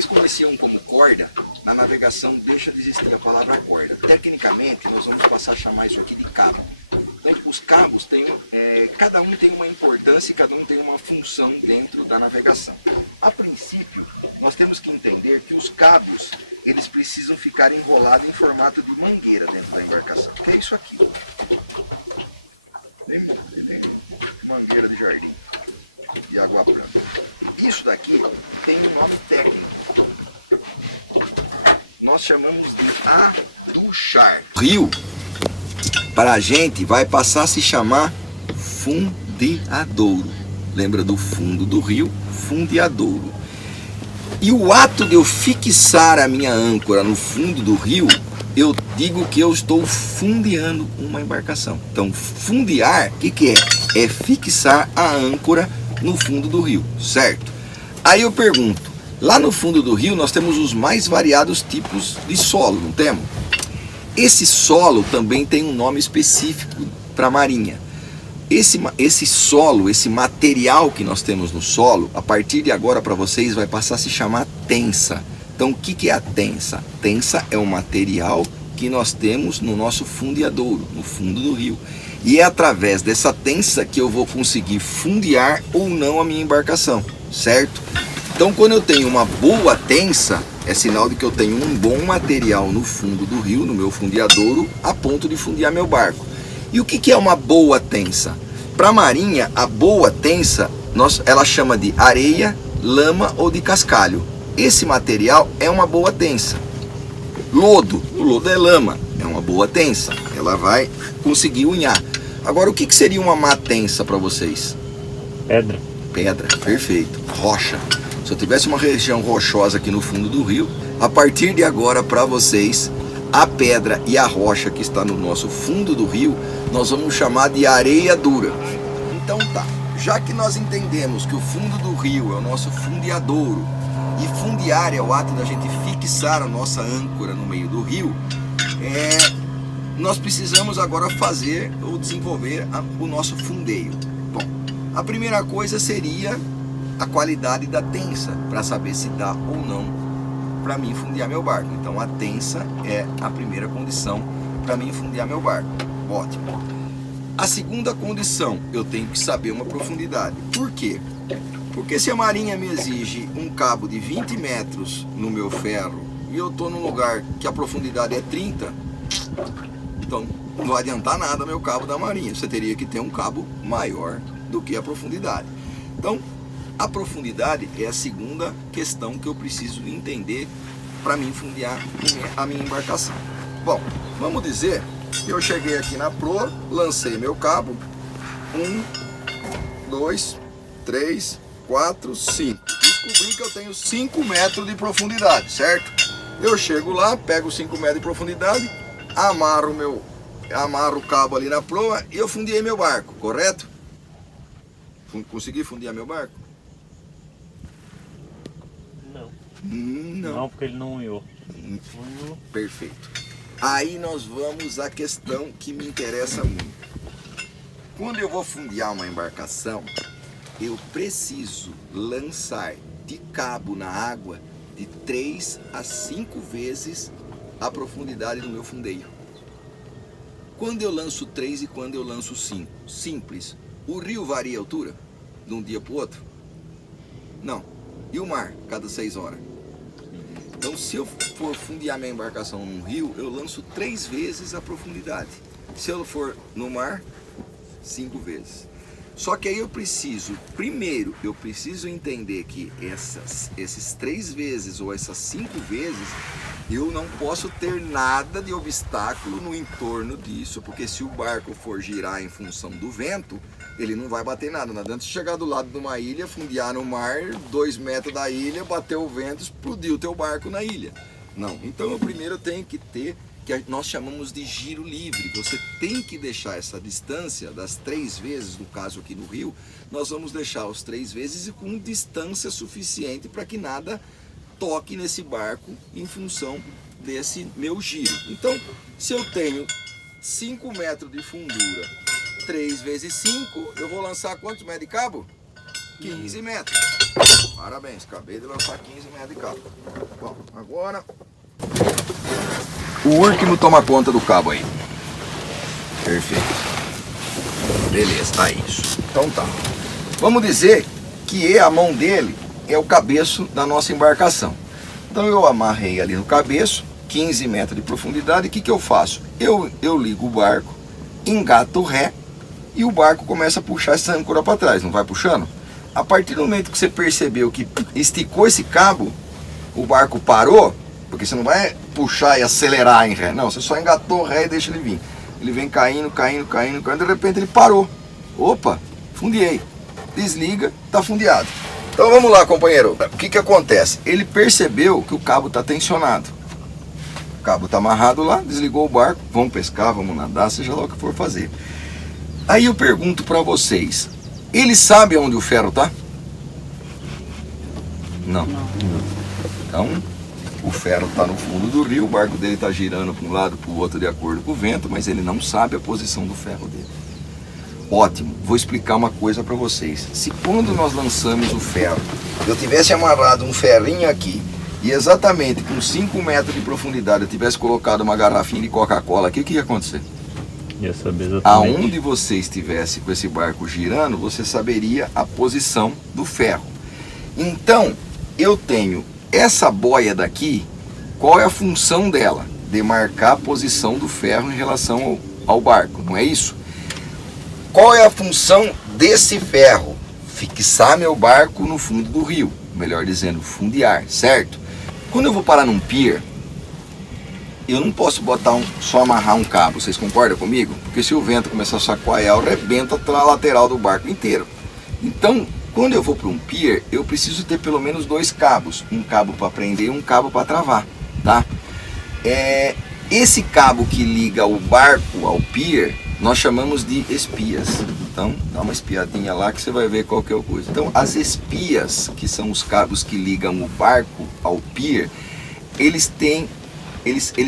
vocês conheciam como corda, na navegação deixa de existir a palavra corda. Tecnicamente, nós vamos passar a chamar isso aqui de cabo. Então, os cabos têm, cada um tem uma importância e cada um tem uma função dentro da navegação. A princípio, nós temos que entender que os cabos, eles precisam ficar enrolados em formato de mangueira dentro da embarcação, que é isso aqui. Tem mangueira de jardim, de água branca. Isso daqui tem um nome técnico. Nós chamamos de aduchar. Rio, para a gente, vai passar a se chamar fundeadouro. Lembra do fundo do rio? Fundeadouro. E o ato de eu fixar a minha âncora no fundo do rio, eu digo que eu estou fundeando uma embarcação. Então, fundear, o que é? É fixar a âncora no fundo do rio, certo? Aí eu pergunto, lá no fundo do rio nós temos os mais variados tipos de solo, não temos? Esse solo também tem um nome específico para a marinha. Esse solo, esse material que nós temos no solo, a partir de agora para vocês vai passar a se chamar tensa. Então o que é a tensa? Tensa é o material que nós temos no nosso fundeadouro, no fundo do rio. E é através dessa tensa que eu vou conseguir fundear ou não a minha embarcação, certo? Então quando eu tenho uma boa tensa, é sinal de que eu tenho um bom material no fundo do rio, no meu fundeadouro, a ponto de fundear meu barco. E o que é uma boa tensa? Para a marinha, a boa tensa, ela chama de areia, lama ou de cascalho. Esse material é uma boa tensa. Lodo, o lodo é lama, é uma boa tensa. Ela vai conseguir unhar. Agora, o que seria uma má tensa para vocês? Pedra. Pedra, perfeito. Rocha. Se eu tivesse uma região rochosa aqui no fundo do rio, a partir de agora para vocês, a pedra e a rocha que está no nosso fundo do rio, nós vamos chamar de areia dura. Então tá, já que nós entendemos que o fundo do rio é o nosso fundeadouro, e fundear é o ato da gente fixar a nossa âncora no meio do rio, nós precisamos agora fazer ou desenvolver o nosso fundeio. Bom, a primeira coisa seria a qualidade da tensa, para saber se dá ou não para mim fundear meu barco. Então a tensa é a primeira condição para mim fundear meu barco. Ótimo. A segunda condição, eu tenho que saber uma profundidade. Por quê? Porque se a marinha me exige um cabo de 20 metros no meu ferro e eu estou num lugar que a profundidade é 30, então não vai adiantar nada meu cabo da marinha. Você teria que ter um cabo maior do que a profundidade. Então, a profundidade é a segunda questão que eu preciso entender para mim fundear a minha embarcação. Bom, vamos dizer que eu cheguei aqui na proa, lancei meu cabo, 1, 2, 3, 4, 5. Descobri que eu tenho 5 metros de profundidade, certo? Eu chego lá, pego 5 metros de profundidade, amarro o cabo ali na proa e eu fundeei meu barco, correto? Consegui fundear meu barco? Não, porque ele não unhou. Perfeito. Aí nós vamos à questão que me interessa muito. Quando eu vou fundear uma embarcação, eu preciso lançar de cabo na água de 3 a 5 vezes a profundidade do meu fundeio. Quando eu lanço 3 e quando eu lanço 5? Simples. O rio varia a altura de um dia para o outro? Não. E o mar, cada 6 horas? Então, se eu for fundear minha embarcação num rio, eu lanço 3 vezes a profundidade. Se eu for no mar, 5 vezes. Só que aí eu preciso, primeiro, eu preciso entender que esses 3 vezes ou essas 5 vezes, eu não posso ter nada de obstáculo no entorno disso, porque se o barco for girar em função do vento, ele não vai bater nada. Não adianta chegar do lado de uma ilha, fundear no mar, 2 metros da ilha, bater o vento, explodir o teu barco na ilha. Não. Então eu primeiro tenho que ter, que nós chamamos de giro livre. Você tem que deixar essa distância das 3 vezes, no caso aqui no rio, nós vamos deixar os 3 vezes e com distância suficiente para que nada toque nesse barco em função desse meu giro. Então, se eu tenho 5 metros de fundura, 3 vezes 5, eu vou lançar quantos metros de cabo? 15 metros. Parabéns, acabei de lançar 15 metros de cabo. Bom, agora o último toma conta do cabo aí. Perfeito. Beleza, tá isso. Então tá. Vamos dizer que a mão dele é o cabeço da nossa embarcação. Então eu amarrei ali no cabeço, 15 metros de profundidade. O que eu faço? Eu ligo o barco, engato o ré e o barco começa a puxar essa âncora para trás, não vai puxando? A partir do momento que você percebeu que esticou esse cabo, o barco parou, porque você não vai puxar e acelerar em ré, não, você só engatou o ré e deixa ele vir. Ele vem caindo, de repente ele parou. Opa, fundiei. Desliga, tá fundeado. Então vamos lá, companheiro. O que acontece? Ele percebeu que o cabo está tensionado. O cabo está amarrado lá, desligou o barco. Vamos pescar, vamos nadar, seja lá o que for fazer. Aí eu pergunto para vocês: ele sabe onde o ferro tá? Não. Então, o ferro está no fundo do rio, o barco dele está girando para um lado, para o outro de acordo com o vento, mas ele não sabe a posição do ferro dele. Ótimo, vou explicar uma coisa para vocês. Se quando nós lançamos o ferro, eu tivesse amarrado um ferrinho aqui e exatamente com 5 metros de profundidade eu tivesse colocado uma garrafinha de Coca-Cola aqui, o que ia acontecer? Ia saber exatamente. Aonde você estivesse com esse barco girando, você saberia a posição do ferro. Então, eu tenho essa boia daqui, qual é a função dela? Demarcar a posição do ferro em relação ao barco, não é isso? Qual é a função desse ferro? Fixar meu barco no fundo do rio, melhor dizendo, fundear, certo? Quando eu vou parar num pier, eu não posso botar só amarrar um cabo, vocês concordam comigo? Porque se o vento começar a chacoalhar, eu rebento a lateral do barco inteiro. Então, quando eu vou para um pier, eu preciso ter pelo menos 2 cabos. Um cabo para prender e um cabo para travar, tá? Esse cabo que liga o barco ao pier, nós chamamos de espias. Então, dá uma espiadinha lá que você vai ver qual que é a coisa. Então, as espias, que são os cabos que ligam o barco ao pier, eles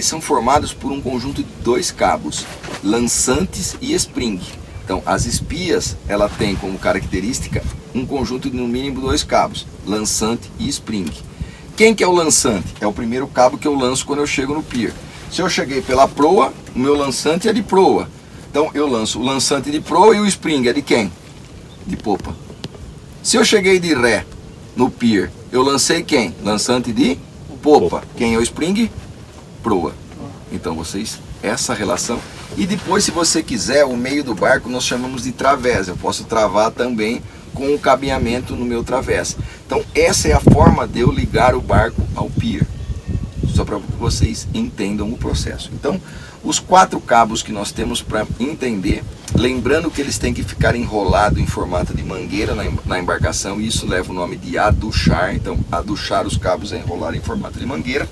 são formados por um conjunto de 2 cabos, lançantes e spring. Então, as espias, ela tem como característica um conjunto de no mínimo 2 cabos, lançante e spring. Quem que é o lançante? É o primeiro cabo que eu lanço quando eu chego no pier. Se eu cheguei pela proa, o meu lançante é de proa. Então eu lanço o lançante de proa e o spring é de quem? De popa. Se eu cheguei de ré no pier, eu lancei quem? Lançante de popa. Quem é o spring? Proa. Então vocês, essa relação. E depois, se você quiser, o meio do barco nós chamamos de travessa. Eu posso travar também com o cabeamento no meu travessa. Então essa é a forma de eu ligar o barco ao pier. Só para que vocês entendam o processo. Então, os 4 cabos que nós temos para entender, lembrando que eles têm que ficar enrolados em formato de mangueira na embarcação, e isso leva o nome de aduchar. Então, aduchar os cabos é enrolar em formato de mangueira.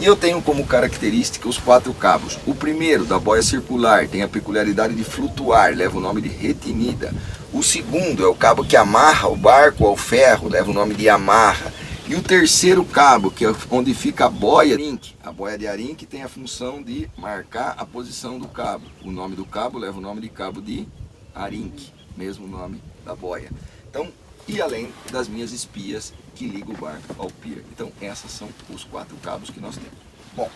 E eu tenho como característica os 4 cabos. O primeiro, da boia circular, tem a peculiaridade de flutuar, leva o nome de retinida. O segundo é o cabo que amarra o barco ao ferro, leva o nome de amarra. E o terceiro cabo, que é onde fica a boia de arinque. A boia de arinque tem a função de marcar a posição do cabo. O nome do cabo leva o nome de cabo de arinque, mesmo nome da boia. Então, e além das minhas espias que ligam o barco ao pier. Então, esses são os 4 cabos que nós temos. Bom,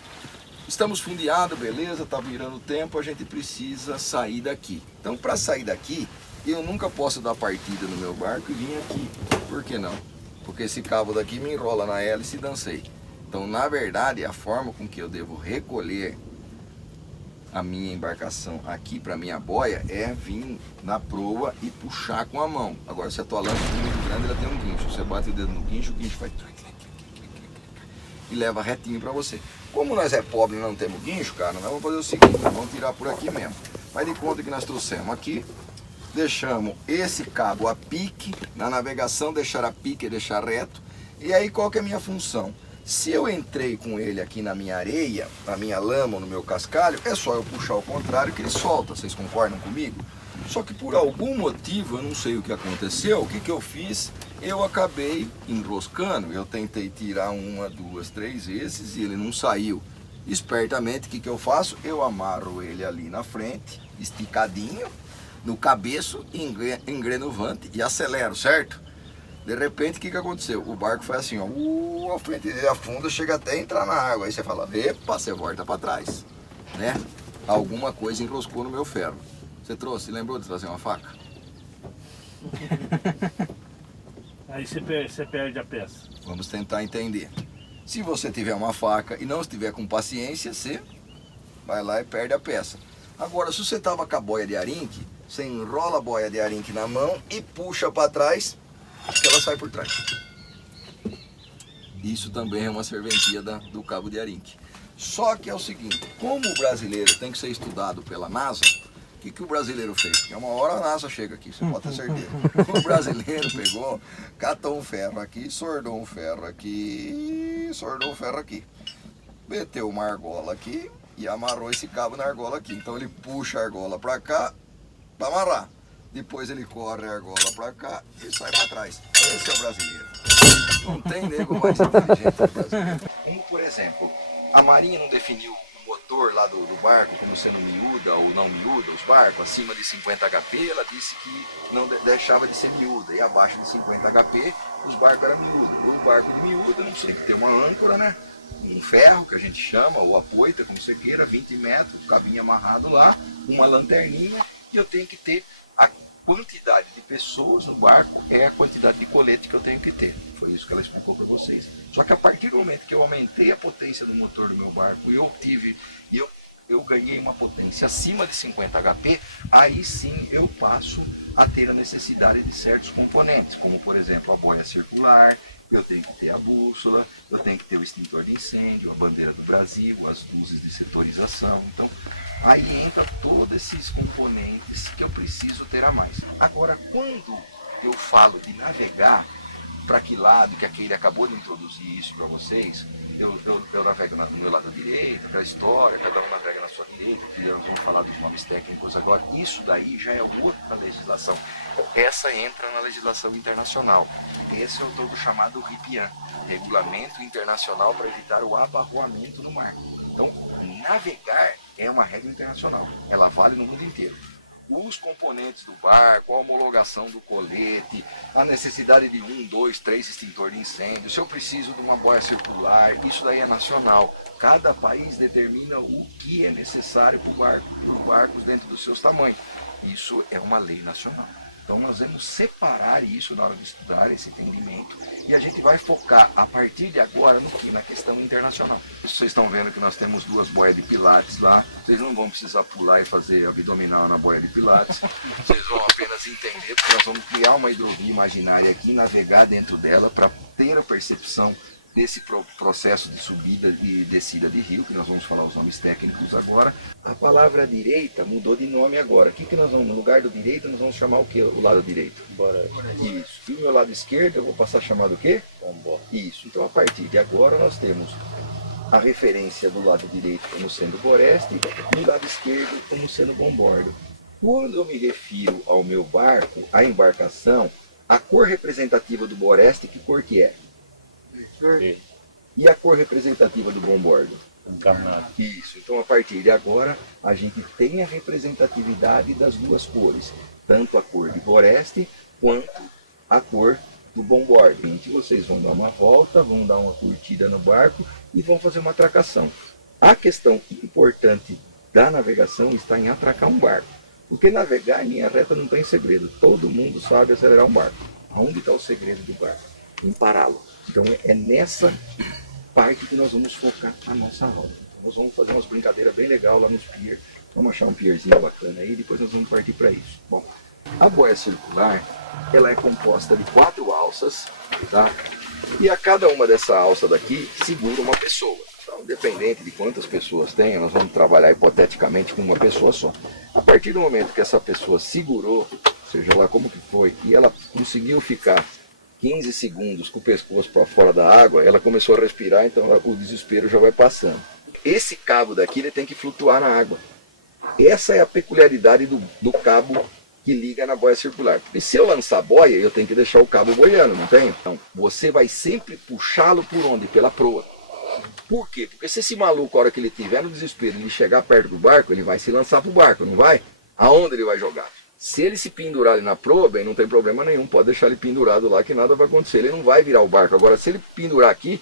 estamos fundeados, beleza, está virando tempo, a gente precisa sair daqui. Então, para sair daqui, eu nunca posso dar partida no meu barco e vir aqui. Por que não? Porque esse cabo daqui me enrola na hélice e dancei. Então, na verdade, a forma com que eu devo recolher a minha embarcação aqui para minha boia é vir na proa e puxar com a mão. Agora, se a tua lâmpada é muito grande, ela tem um guincho. Você bate o dedo no guincho, o guincho faz e leva retinho para você. Como nós é pobre e não temos guincho, cara, nós vamos fazer o seguinte, nós vamos tirar por aqui mesmo. Faz de conta que nós trouxemos aqui, deixamos esse cabo a pique, na navegação deixar a pique e deixar reto. E aí qual que é a minha função? Se eu entrei com ele aqui na minha areia, na minha lama ou no meu cascalho, é só eu puxar ao contrário que ele solta, vocês concordam comigo? Só que por algum motivo, eu não sei o que aconteceu, o que que eu fiz? Eu acabei enroscando, eu tentei tirar 1, 2, 3 vezes e ele não saiu. Espertamente, o que que eu faço? Eu amarro ele ali na frente, esticadinho, no cabeço, engrenovante e acelero, certo? De repente, o que aconteceu? O barco foi assim, ó, a frente dele afunda, chega até entrar na água. Aí você fala, epa, você volta para trás, né? Alguma coisa enroscou no meu ferro. Você trouxe, lembrou de trazer uma faca? Aí você perde a peça. Vamos tentar entender. Se você tiver uma faca e não estiver com paciência, você vai lá e perde a peça. Agora, se você estava com a boia de arinque, você enrola a boia de arinque na mão e puxa para trás, que ela sai por trás. Isso também é uma serventia do cabo de arinque. Só que é o seguinte, como o brasileiro tem que ser estudado pela NASA, o que o brasileiro fez? Porque uma hora a NASA chega aqui, você pode ter certeza. O brasileiro pegou, catou um ferro aqui, sordou um ferro aqui, sordou um ferro aqui. Meteu uma argola aqui e amarrou esse cabo na argola aqui. Então ele puxa a argola para cá para amarrar. Depois ele corre a argola para cá e sai para trás. Esse é o brasileiro. Não tem nego mais inteligente do brasileiro. Como, por exemplo, a Marinha não definiu o motor lá do barco como sendo miúda ou não miúda, os barcos acima de 50 HP, ela disse que não deixava de ser miúda, e abaixo de 50 HP os barcos eram miúda. O barco de miúda não sei, que tem uma âncora, né? Um ferro que a gente chama, ou a poita, como você queira, 20 metros, cabinho amarrado lá, uma lanterninha, e eu tenho que ter a quantidade de pessoas no barco é a quantidade de colete que eu tenho que ter. Foi isso que ela explicou para vocês. Só que a partir do momento que eu aumentei a potência do motor do meu barco e eu ganhei uma potência acima de 50 HP, aí sim eu passo a ter a necessidade de certos componentes, como por exemplo a boia circular, eu tenho que ter a bússola, eu tenho que ter o extintor de incêndio, a bandeira do Brasil, as luzes de setorização. Então, aí entra todos esses componentes que eu preciso ter a mais. Agora, quando eu falo de navegar, para que lado, que a Keila acabou de introduzir isso para vocês, eu navego no meu lado direito, para a história, cada um navega na sua direita, que nós vamos falar dos nomes técnicos agora. Isso daí já é outra legislação. Essa entra na legislação internacional. Esse é o todo chamado RIPIAN, Regulamento Internacional para Evitar o Abarroamento no Mar. Então, navegar é uma regra internacional, ela vale no mundo inteiro. Os componentes do barco, a homologação do colete, a necessidade de 1, 2, 3 extintor de incêndio, se eu preciso de uma boia circular, isso daí é nacional. Cada país determina o que é necessário para os barcos dentro dos seus tamanhos. Isso é uma lei nacional. Então nós vamos separar isso na hora de estudar esse entendimento e a gente vai focar a partir de agora no que? Na questão internacional. Vocês estão vendo que nós temos 2 boias de pilates lá, vocês não vão precisar pular e fazer abdominal na boia de pilates, vocês vão apenas entender, porque nós vamos criar uma hidrovia imaginária aqui, navegar dentro dela para ter a percepção desse processo de subida e descida de rio, que nós vamos falar os nomes técnicos agora. A palavra direita mudou de nome agora. O que nós vamos, no lugar do direito, nós vamos chamar o que? O lado direito? Boreste. Isso. E o meu lado esquerdo eu vou passar a chamar do quê? Bombordo. Isso. Então a partir de agora nós temos a referência do lado direito como sendo boreste e do lado esquerdo como sendo bombordo. Quando eu me refiro ao meu barco, à embarcação, a cor representativa do boreste, que cor que é? E a cor representativa do bombordo? Encarnado. Isso, então a partir de agora a gente tem a representatividade das duas cores, tanto a cor de boreste quanto a cor do bombordo. Gente, vocês vão dar uma volta, vão dar uma curtida no barco e vão fazer uma atracação. A questão importante da navegação está em atracar um barco, porque navegar em linha reta não tem segredo, todo mundo sabe acelerar um barco. Aonde está o segredo do barco? Em pará-lo. Então é nessa parte que nós vamos focar a nossa aula. Então, nós vamos fazer umas brincadeiras bem legais lá nos pier. Vamos achar um pierzinho bacana aí e depois nós vamos partir para isso. Bom, a boia circular, ela é composta de 4 alças, tá? E a cada uma dessa alça daqui segura uma pessoa. Então, independente de quantas pessoas tem, nós vamos trabalhar hipoteticamente com uma pessoa só. A partir do momento que essa pessoa segurou, seja lá como que foi, e ela conseguiu ficar 15 segundos com o pescoço para fora da água, ela começou a respirar, então o desespero já vai passando. Esse cabo daqui ele tem que flutuar na água. Essa é a peculiaridade do cabo que liga na boia circular. Porque se eu lançar a boia, eu tenho que deixar o cabo boiando, não tem? Então, você vai sempre puxá-lo por onde? Pela proa. Por quê? Porque se esse maluco, a hora que ele estiver no desespero, ele chegar perto do barco, ele vai se lançar para o barco, não vai? Aonde ele vai jogar? Se ele se pendurar ali na proa, bem, não tem problema nenhum, pode deixar ele pendurado lá que nada vai acontecer, ele não vai virar o barco. Agora, se ele pendurar aqui,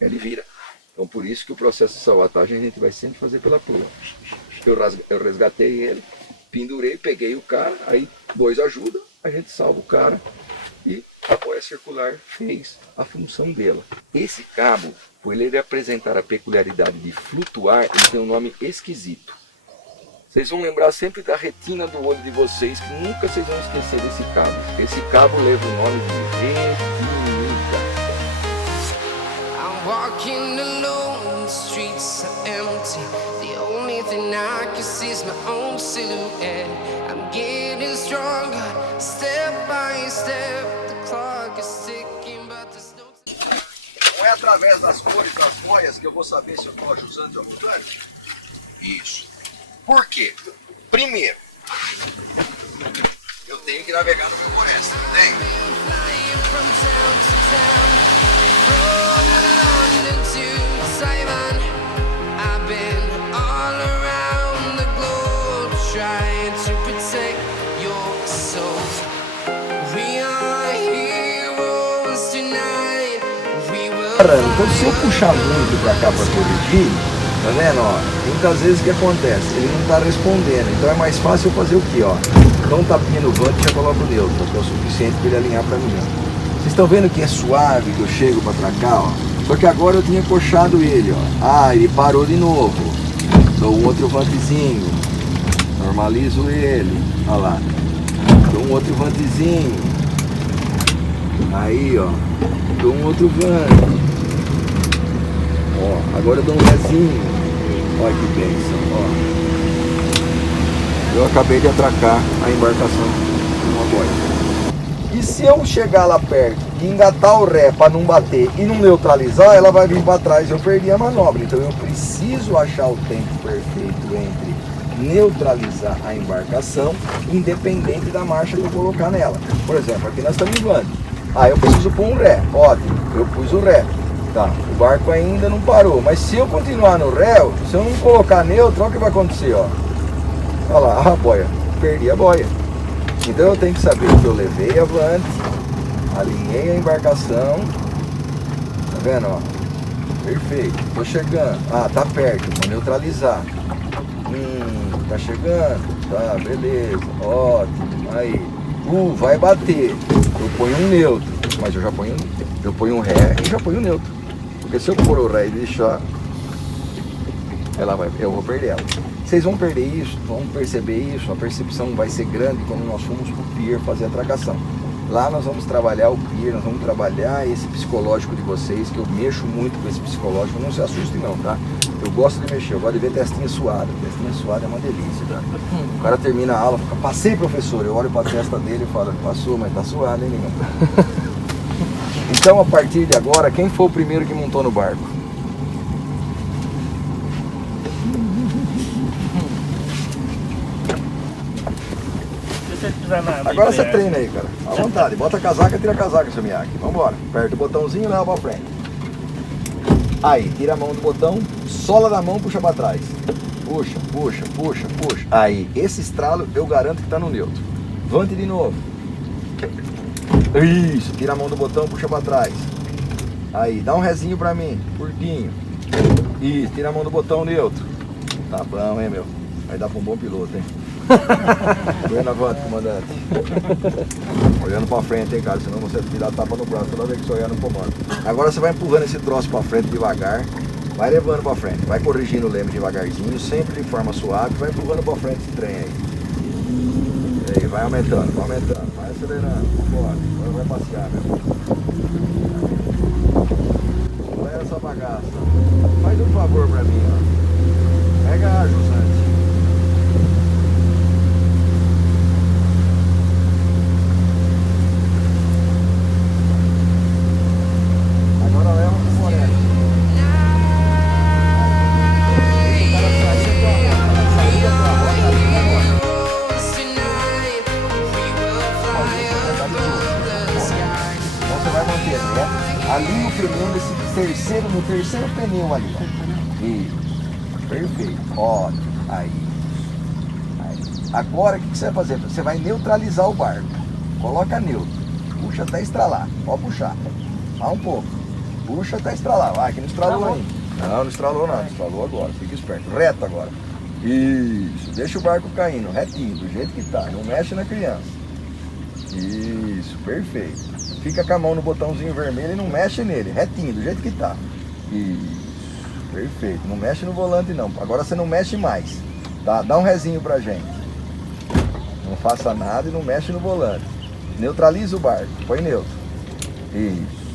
ele vira. Então, por isso que o processo de salvatagem a gente vai sempre fazer pela proa. Eu resgatei ele, pendurei, peguei o cara, aí dois ajudam, a gente salva o cara e a boia circular fez a função dela. Esse cabo, por ele apresentar a peculiaridade de flutuar, ele tem um nome esquisito. Vocês vão lembrar sempre da retina do olho de vocês, que nunca vocês vão esquecer desse cabo. Esse cabo leva o nome de retinita. I'm walking alone, the streets are empty. The only thing I can see is my own silhouette. I'm getting stronger, step by step. The clock is ticking, but there's no... Não é através das cores das boias que eu vou saber se eu estou ajusando ou mudando? Isso. Por quê? Primeiro, eu tenho que navegar no meu floresta, não tem? Então se eu puxar muito pra cá pra corrigir, tá vendo, ó? Muitas vezes o que acontece? Ele não tá respondendo, então é mais fácil eu fazer o que, ó? Dá um tapinha no vante e já coloco o neutro, que é o suficiente para ele alinhar pra mim, ó. Vocês estão vendo que é suave que eu chego pra atracar, ó? Só que agora eu tinha coxado ele, ó. Ah, ele parou de novo. Dou um outro vantezinho. Normalizo ele. Olha lá. Dou um outro vantezinho. Aí, ó. Dou um outro vante. Ó, agora eu dou um rezinho. Olha que bênção, ó. Eu acabei de atracar a embarcação com uma boia. E se eu chegar lá perto e engatar o ré para não bater e não neutralizar, ela vai vir para trás e eu perdi a manobra. Então eu preciso achar o tempo perfeito entre neutralizar a embarcação, independente da marcha que eu colocar nela. Por exemplo, aqui nós estamos em vante. Ah, eu preciso pôr um ré. Ótimo, eu pus o ré. Tá, o barco ainda não parou, mas se eu continuar no ré, se eu não colocar neutro, olha o que vai acontecer, ó. Olha lá, a boia, perdi a boia. Então eu tenho que saber que eu levei avante, alinhei a embarcação, tá vendo, ó? Perfeito, tô chegando, ah, tá perto, vou neutralizar. Tá chegando, tá, beleza, ótimo, aí. Vai bater, eu ponho um neutro, mas eu ponho um ré e já ponho um neutro. Porque se eu pôr o ré e deixar, eu vou perder ela. Vocês vão perder isso, vão perceber isso, a percepção vai ser grande quando nós formos para o pier fazer a atracação. Lá nós vamos trabalhar o pier, nós vamos trabalhar esse psicológico de vocês, que eu mexo muito com esse psicológico, não se assustem não, tá? Eu gosto de mexer, eu gosto de ver testinha suada. Testinha suada é uma delícia, tá? O cara termina a aula, fica, passei, professor, eu olho para a testa dele e falo, passou, mas tá suado, hein, negão? Então, a partir de agora, quem foi o primeiro que montou no barco? Agora você treina aí, cara. À vontade. Bota a casaca, tira a casaca, seu Miyake. Vambora. Aperta o botãozinho e leva pra frente. Aí, tira a mão do botão, sola da mão, puxa pra trás. Puxa, puxa, puxa, puxa. Aí, esse estralo eu garanto que tá no neutro. Vante de novo. Isso, tira a mão do botão, puxa pra trás. Aí, dá um rezinho pra mim, curtinho. Isso, tira a mão do botão neutro. Tá bom, hein, meu? Vai dar pra um bom piloto, hein? Olhando a volta, comandante. Olhando pra frente, hein, cara, senão você me dá tapa no braço toda vez que você olhar no comando. Agora você vai empurrando esse troço pra frente devagar. Vai levando pra frente, vai corrigindo o leme devagarzinho, sempre de forma suave. Vai empurrando pra frente esse trem aí. E aí, vai aumentando, vai acelerando, vambora. Agora vai passear, meu. Olha essa bagaça. Faz um favor pra mim, ó. Pega a jusante. Ali no pneu, no terceiro pneu ali, ó. Isso. Perfeito. Ótimo. Aí. Agora o que você vai fazer? Você vai neutralizar o barco. Coloca neutro. Puxa até estralar. Pode puxar. Dá um pouco. Puxa até estralar. Vai, que não estralou ainda. Não estralou nada. Estralou agora. Fica esperto. Reto agora. Isso. Deixa o barco caindo. Retinho. Do jeito que tá. Não mexe na criança. Isso. Perfeito. Fica com a mão no botãozinho vermelho e não mexe nele. Retinho. Do jeito que tá. Isso. Perfeito. Não mexe no volante não. Agora você não mexe mais. Tá? Dá um rezinho pra gente. Não faça nada e não mexe no volante. Neutraliza o barco. Põe neutro. Isso.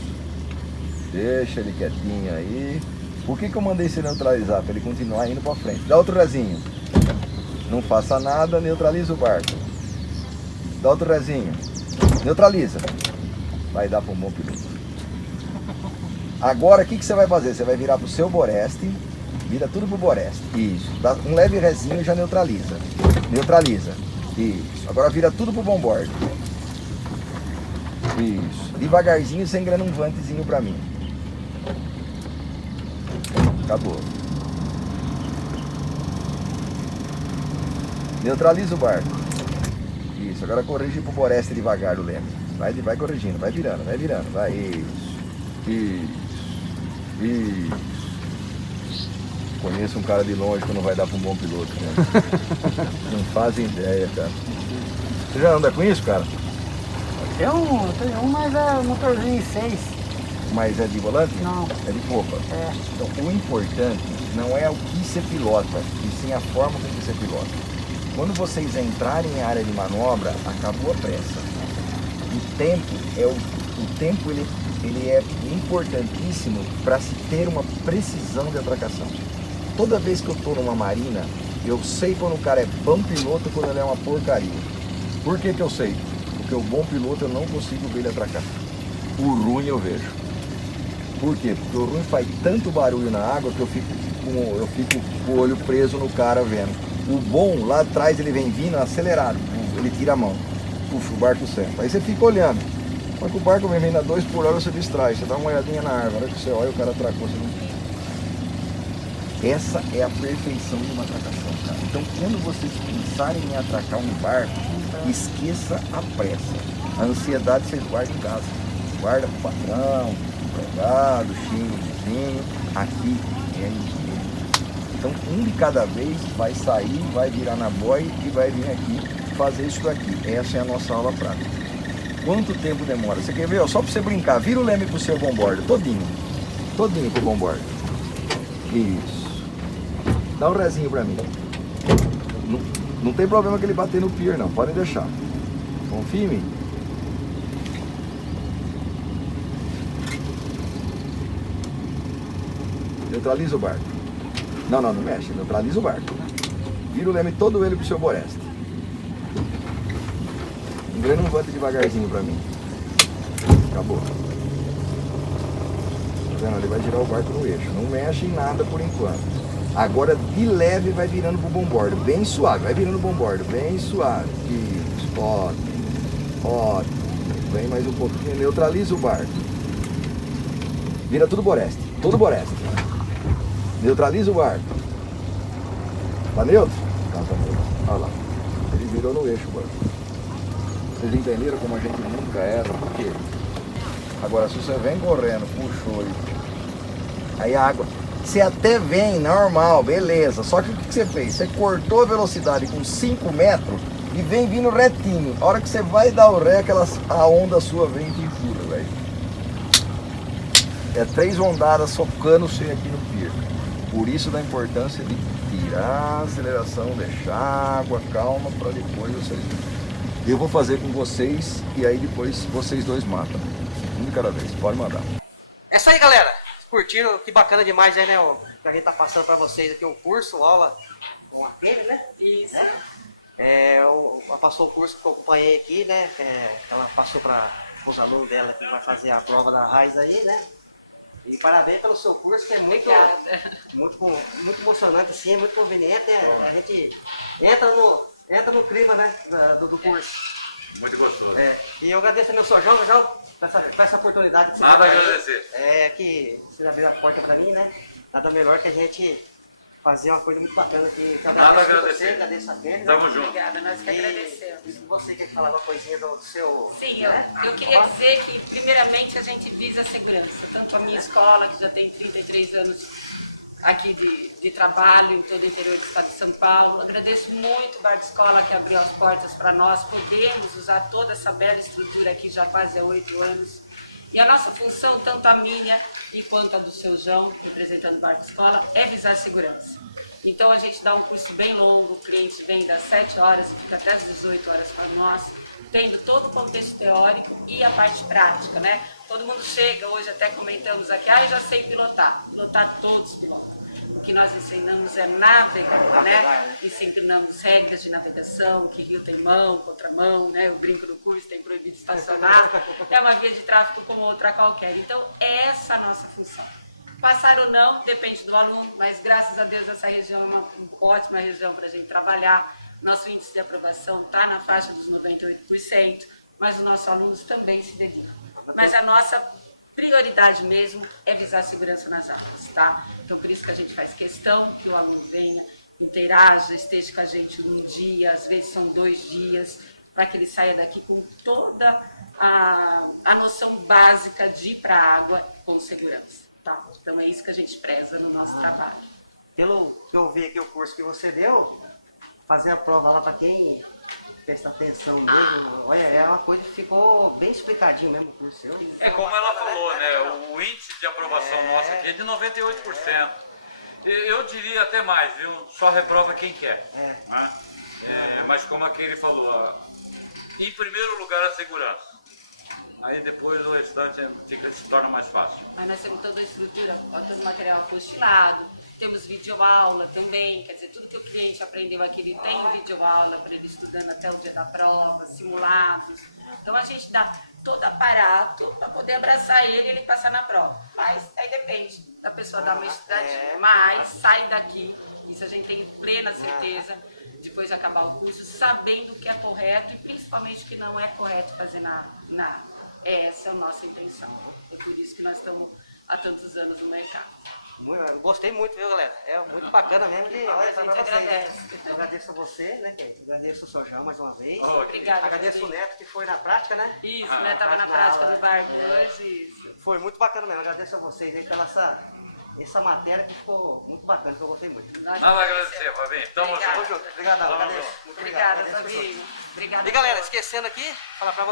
Deixa ele quietinho aí. Por que eu mandei você neutralizar? Para ele continuar indo para frente. Dá outro rezinho. Não faça nada, neutraliza o barco. Dá outro rezinho. Neutraliza. Vai dar para um bom piloto. Agora o que você vai fazer? Você vai virar para o seu boreste. Vira tudo para o boreste. Isso. Dá um leve rezinho e já neutraliza. Neutraliza. Isso. Agora vira tudo para o bombordo. Isso. Devagarzinho, sem granumvantezinho para mim. Acabou. Neutraliza o barco. Isso. Agora corrige pro boreste devagar o leme. Vai corrigindo. Vai virando. Vai. Isso. Conheço um cara de longe que não vai dar para um bom piloto, né? Não fazem ideia, cara. Você já anda com isso, cara? Tem um, mas é motorzinho 6. Mas é de volante? Não. É de popa? É. Então, o importante não é o que você pilota, e sim a forma com que você pilota. Quando vocês entrarem em área de manobra, acabou a pressa. O tempo ele é importantíssimo para se ter uma precisão de atracação. Toda vez que eu estou numa marina, eu sei quando o cara é bom piloto e quando ele é uma porcaria. Por que eu sei? Porque o bom piloto eu não consigo ver ele atracar. O ruim eu vejo. Por quê? Porque o ruim faz tanto barulho na água que eu fico com o olho preso no cara vendo. O bom, lá atrás ele vem vindo acelerado, ele tira a mão. Puxa, o barco senta. Aí você fica olhando. Mas que o barco vem vindo a 2 por hora, você distrai. Você dá uma olhadinha na árvore. A hora que você olha, o cara atracou. Você não... Essa é a perfeição de uma atracação, cara. Então, quando vocês pensarem em atracar um barco, esqueça a pressa. A ansiedade vocês guardam em casa. Guarda pro patrão, pro empregado, xinga o vizinho. Aqui é engenheiro. Então, um de cada vez vai sair, vai virar na boia e vai vir aqui fazer isso daqui. Essa é a nossa aula prática. Quanto tempo demora? Você quer ver? Ó, só para você brincar, vira o leme pro seu bombordo, todinho pro bombordo. Isso. Dá um rezinho pra mim. Não tem problema que ele bater no pier não, podem deixar. Confia em mim. Neutraliza o barco. Não mexe, neutraliza o barco. Vira o leme todo ele pro seu boreste. Engrena um vante devagarzinho pra mim. Acabou. Tá vendo? Ele vai girar o barco no eixo. Não mexe em nada por enquanto. Agora de leve vai virando pro bombordo. Bem suave. Vai virando o bombordo. Bem suave. Isso. Ótimo. Vem mais um pouquinho. Neutraliza o barco. Vira tudo boreste. Todo boreste. Neutraliza o barco. Tá neutro? Tá neutro. Olha lá. Ele virou no eixo o barco. Vocês entenderam como a gente nunca era? Por quê? Agora, se você vem correndo, puxou aí a água, você até vem normal, beleza. Só que o que você fez? Você cortou a velocidade com 5 metros e vem vindo retinho. A hora que você vai dar o ré, a onda sua vem e te empurra, velho. É 3 ondadas socando você aqui no pier. Por isso da importância de tirar a aceleração, deixar água calma para depois vocês... Eu vou fazer com vocês e aí depois vocês dois matam. Um de cada vez, pode mandar. É isso aí, galera. Curtiram? Que bacana demais aí, né? O que a gente tá passando para vocês aqui, o curso, aula com a Tênis, né? Isso. Né? Ela passou o curso que eu acompanhei aqui, né? Ela passou para os alunos dela que vai fazer a prova da Raiz aí, né? E parabéns pelo seu curso, que é muito emocionante, assim, é muito conveniente, né? A gente entra no clima, né, do curso. Muito gostoso. E eu agradeço ao meu sojão, por essa oportunidade que você Nada a agradecer. Que você abriu a porta para mim, né? Nada melhor que a gente fazer uma coisa muito bacana aqui. Que eu Nada a agradeço agradecer. você, agradeço a Kelly. Tamo junto. Obrigada, nós que agradecemos. E você quer falar uma coisinha do seu... Sim, né? eu queria dizer que, primeiramente, a gente visa a segurança. Tanto a minha escola, que já tem 33 anos aqui de trabalho em todo o interior do estado de São Paulo. Agradeço muito o Bar de Escola que abriu as portas para nós. Podemos usar toda essa bela estrutura aqui já quase há 8 anos. E a nossa função, tanto a minha e quanto a do seu João, representando o Bar de Escola, é visar a segurança. Então a gente dá um curso bem longo, o cliente vem das 7 horas e fica até as 18 horas para nós, tendo todo o contexto teórico e a parte prática, né? Todo mundo chega, hoje até comentamos aqui, eu já sei pilotar. Pilotar todos pilotam. O que nós ensinamos é navegar, né? Ensinamos regras de navegação, que rio tem mão, contramão, né? Eu brinco no curso, tem proibido estacionar. É uma via de tráfego como outra qualquer. Então, é essa a nossa função. Passar ou não, depende do aluno, mas graças a Deus essa região é uma ótima região para a gente trabalhar. Nosso índice de aprovação está na faixa dos 98%, mas os nossos alunos também se dedicam. Mas a nossa prioridade mesmo é visar a segurança nas aulas, tá? Então por isso que a gente faz questão que o aluno venha, interaja, esteja com a gente um dia, às vezes são 2 dias, para que ele saia daqui com toda a noção básica de ir para a água com segurança, tá? Então é isso que a gente preza no nosso trabalho. Pelo que eu vi aqui o curso que você deu, fazer a prova lá para quem presta atenção mesmo, olha, é uma coisa que ficou bem explicadinho mesmo o curso seu. É como ela falou, né? O índice de aprovação nosso aqui é de 98%. Eu diria até mais, viu? Só reprova quem quer. Né? Mas como aquele falou, em primeiro lugar a segurança. Aí depois o restante se torna mais fácil. Aí nós temos toda a estrutura, todo o material apostilado, temos videoaula também, quer dizer, tudo que o cliente aprendeu aqui, ele tem videoaula para ele estudando até o dia da prova, simulados. Então a gente dá todo aparato para poder abraçar ele e ele passar na prova. Mas aí depende da pessoa dar uma estudadinha. Mas sai daqui, isso a gente tem plena certeza, depois de acabar o curso, sabendo o que é correto e principalmente o que não é correto fazer na área. Essa é a nossa intenção. É por isso que nós estamos há tantos anos no mercado. Gostei muito, viu, galera? É muito bacana mesmo. A gente agradece. Eu agradeço a você, né, Kate? Agradeço o seu João mais uma vez. Obrigada. Agradeço o Neto que foi na prática, né? Isso, né? Estava na prática do barco hoje. Isso. Foi muito bacana mesmo. Agradeço a vocês aí pela essa matéria que ficou muito bacana, que eu gostei muito. Nada a agradecer, Fabinho. Tamo junto. Obrigadão, Tamo agradeço. junto. Muito Obrigada, obrigado. Fabinho. Obrigada. E galera, esquecendo aqui, falar pra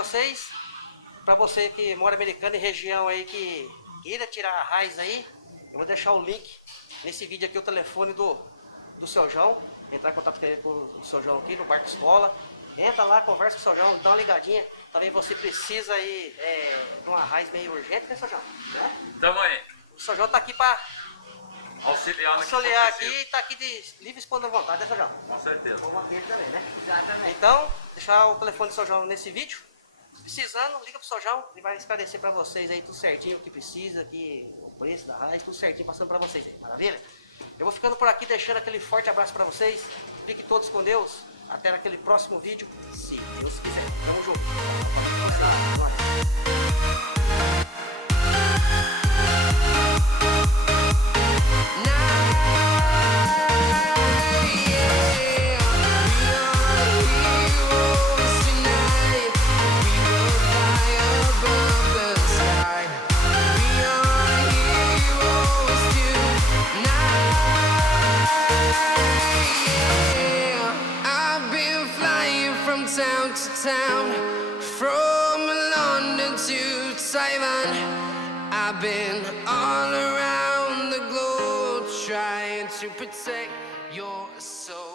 você que mora americano em região aí que queira tirar a raiz aí, eu vou deixar o link nesse vídeo aqui, o telefone do seu João, entrar em contato com o seu João aqui no Bar de Escola, entra lá, conversa com o seu João, dá uma ligadinha, talvez você precisa aí de uma raiz meio urgente, né, seu João? Né? Tamo aí. O seu João tá aqui pra Auxiliar no que auxiliar for aqui preciso. e tá aqui de livre espontânea vontade, né, seu João? Com certeza. Vamos aqui também, né? Exatamente. Então, deixar o telefone do seu João nesse vídeo. Precisando, liga pro seu João, ele vai esclarecer pra vocês aí tudo certinho o que precisa, aqui, o preço da raiz, tudo certinho passando pra vocês aí, maravilha? Eu vou ficando por aqui, deixando aquele forte abraço pra vocês. Fiquem todos com Deus. Até naquele próximo vídeo, se Deus quiser. Tamo junto. Town to town, from London to Taiwan, I've been all around the globe trying to protect your soul.